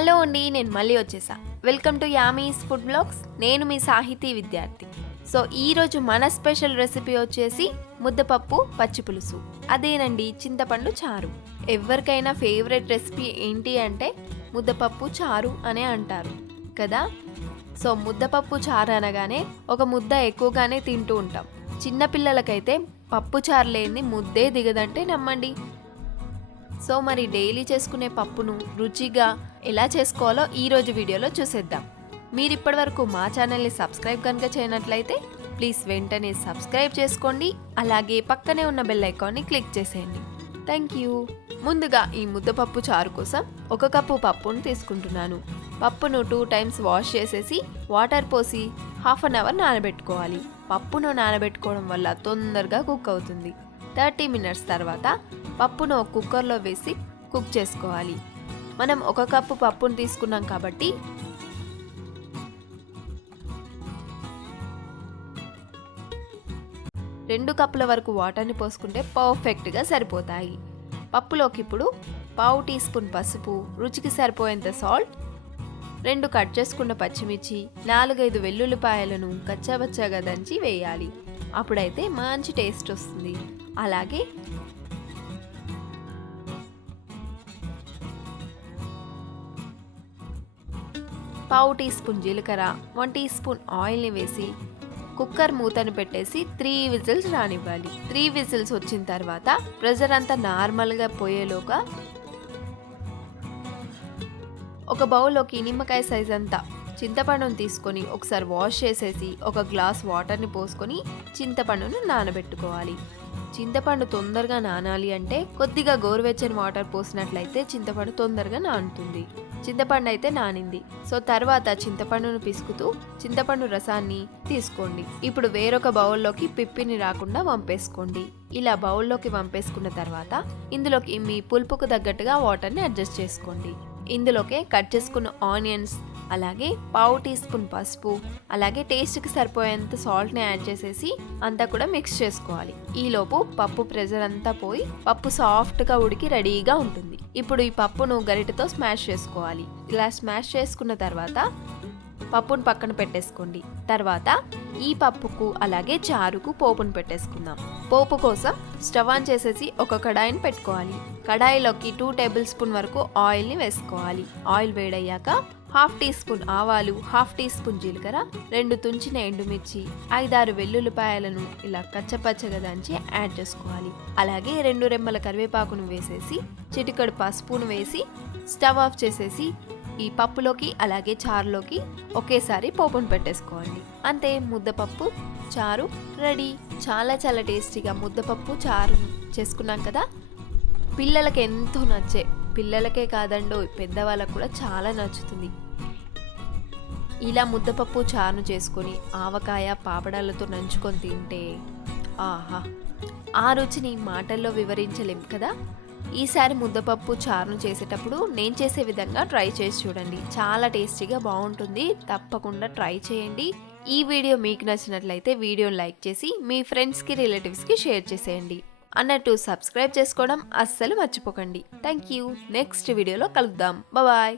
Hello అండి నేను మళ్ళీ వచ్చేసా. Welcome to yummy's food blogs. నేను మీ సాహితీ విద్యార్థి. సో ఈరోజు మన స్పెషల్ రెసిపీ వచ్చేసి ముద్దపప్పు పచ్చి పులుసు. అదేనండి చింతపండు చారు. ఎవరికైనా ఫేవరెట్ రెసిపీ ఏంటి అంటే ముద్దపప్పు చారు అనే అంటారు కదా? సో ముద్దపప్పు చారు అనగానే ఒక ముద్ద ఎక్కువగానే తింటూ ఉంటాం. చిన్నపిల్లలకైతే పప్పు చారు లేని ముద్దే దిగదంటే నమ్మండి. సో మరి డైలీ చేసుకునే పప్పును రుచిగా ఎలా చేసుకోవాలో ఈరోజు వీడియోలో చూసేద్దాం. మీరు ఇప్పటివరకు మా ఛానల్ని సబ్స్క్రైబ్ కనుక చేయనట్లయితే ప్లీజ్ వెంటనే సబ్స్క్రైబ్ చేసుకోండి. అలాగే పక్కనే ఉన్న బెల్ ఐకాన్ని క్లిక్ చేసేయండి. Thank you. ముందుగా ఈ ముద్దపప్పు చారు కోసం ఒక కప్పు పప్పును తీసుకుంటున్నాను. పప్పును టూ టైమ్స్ వాష్ చేసేసి వాటర్ పోసి హాఫ్ అన్ అవర్ నానబెట్టుకోవాలి. పప్పును నానబెట్టుకోవడం వల్ల తొందరగా కుక్ అవుతుంది. థర్టీ మినిట్స్ తర్వాత పప్పును ఒక కుక్కర్లో వేసి కుక్ చేసుకోవాలి. మనం ఒక కప్పు పప్పును తీసుకున్నాం కాబట్టి రెండు కప్పుల వరకు వాటర్ని పోసుకుంటే పర్ఫెక్ట్గా సరిపోతాయి. పప్పులోకి ఇప్పుడు పావు టీ స్పూన్ పసుపు రుచికి సరిపోయేంత సాల్ట్ రెండు కట్ చేసుకున్న పచ్చిమిర్చి నాలుగైదు వెల్లుల్లిపాయలను కచ్చాబచ్చాగా దంచి వేయాలి. అప్పుడైతే మంచి టేస్ట్ వస్తుంది. అలాగే పావు టీ స్పూన్ జీలకర్ర వన్ టీ స్పూన్ ఆయిల్ని వేసి కుక్కర్ మూతను పెట్టేసి త్రీ విజిల్స్ రానివ్వాలి. త్రీ విజిల్స్ వచ్చిన తర్వాత ప్రెజర్ అంతా నార్మల్గా పోయేలోగా ఒక బౌల్లోకి నిమ్మకాయ సైజ్ అంతా చింతపండును తీసుకొని ఒకసారి వాష్ చేసేసి ఒక గ్లాస్ వాటర్ని పోసుకొని చింతపండును నానబెట్టుకోవాలి. చింతపండు తొందరగా నానాలి అంటే కొద్దిగా గోరువెచ్చని వాటర్ పోసినట్లయితే చింతపండు తొందరగా నానుతుంది. చింతపండు అయితే నానింది. సో తర్వాత చింతపండును పిసుకుతూ చింతపండు రసాన్ని తీసుకోండి. ఇప్పుడు వేరొక బౌల్లోకి పిప్పిని రాకుండా వంపేసుకోండి. ఇలా బౌల్లోకి వంపేసుకున్న తర్వాత ఇందులోకి మీ పులుపుకు తగ్గట్టుగా వాటర్ని అడ్జస్ట్ చేసుకోండి. ఇందులోకే కట్ చేసుకున్న ఆనియన్స్ అలాగే పావు టీ స్పూన్ పసుపు అలాగే టేస్ట్కి సరిపోయేంత సాల్ట్ని యాడ్ చేసేసి అంతా కూడా మిక్స్ చేసుకోవాలి. ఈలోపు పప్పు ప్రెజర్ అంతా పోయి పప్పు సాఫ్ట్గా ఉడికి రెడీగా ఉంటుంది. ఇప్పుడు ఈ పప్పును గరిటతో స్మాష్ చేసుకోవాలి. ఇలా స్మాష్ చేసుకున్న తర్వాత పప్పును పక్కన పెట్టేసుకోండి. తర్వాత ఈ పప్పుకు అలాగే చారుకు పోపును పెట్టేసుకుందాం. పోపు కోసం స్టవ్ ఆన్ చేసేసి ఒక కడాయిని పెట్టుకోవాలి. కడాయిలోకి టూ టేబుల్ స్పూన్ వరకు ఆయిల్ని వేసుకోవాలి. ఆయిల్ వేడయ్యాక హాఫ్ టీ స్పూన్ ఆవాలు హాఫ్ టీ స్పూన్ జీలకర్ర రెండు తుంచిన ఎండుమిర్చి ఐదారు వెల్లుల్లిపాయలను ఇలా కచ్చపచ్చగా దంచి యాడ్ చేసుకోవాలి. అలాగే రెండు రెమ్మల కరివేపాకును వేసేసి చిటికడు పసుపును వేసి స్టవ్ ఆఫ్ చేసేసి ఈ పప్పులోకి అలాగే చారులోకి ఒకేసారి పోపును పెట్టేసుకోవాలి. అంతే ముద్దపప్పు చారు రెడీ. చాలా చాలా టేస్టీగా ముద్దపప్పు చారు చేసుకున్నాం కదా? పిల్లలకి ఎంతో నచ్చే పిల్లలకే కాదండో పెద్దవాళ్ళకు కూడా చాలా నచ్చుతుంది. ఇలా ముద్దపప్పు చారును చేసుకొని ఆవకాయ పాపడాలతో నంచుకొని తింటే ఆహా! ఆ రుచిని మాటల్లో వివరించలేం కదా? ఈసారి ముద్దపప్పు చారును చేసేటప్పుడు నేను చేసే విధంగా ట్రై చేసి చూడండి. చాలా టేస్టీగా బాగుంటుంది. తప్పకుండా ట్రై చేయండి. ఈ వీడియో మీకు నచ్చినట్లయితే వీడియోని లైక్ చేసి మీ ఫ్రెండ్స్కి రిలేటివ్స్కి షేర్ చేసేయండి. అన్నట్టు సబ్స్క్రైబ్ చేసుకోవడం అస్సలు మర్చిపోకండి. థ్యాంక్ యూ నెక్స్ట్ వీడియోలో కలుద్దాం. బాయ్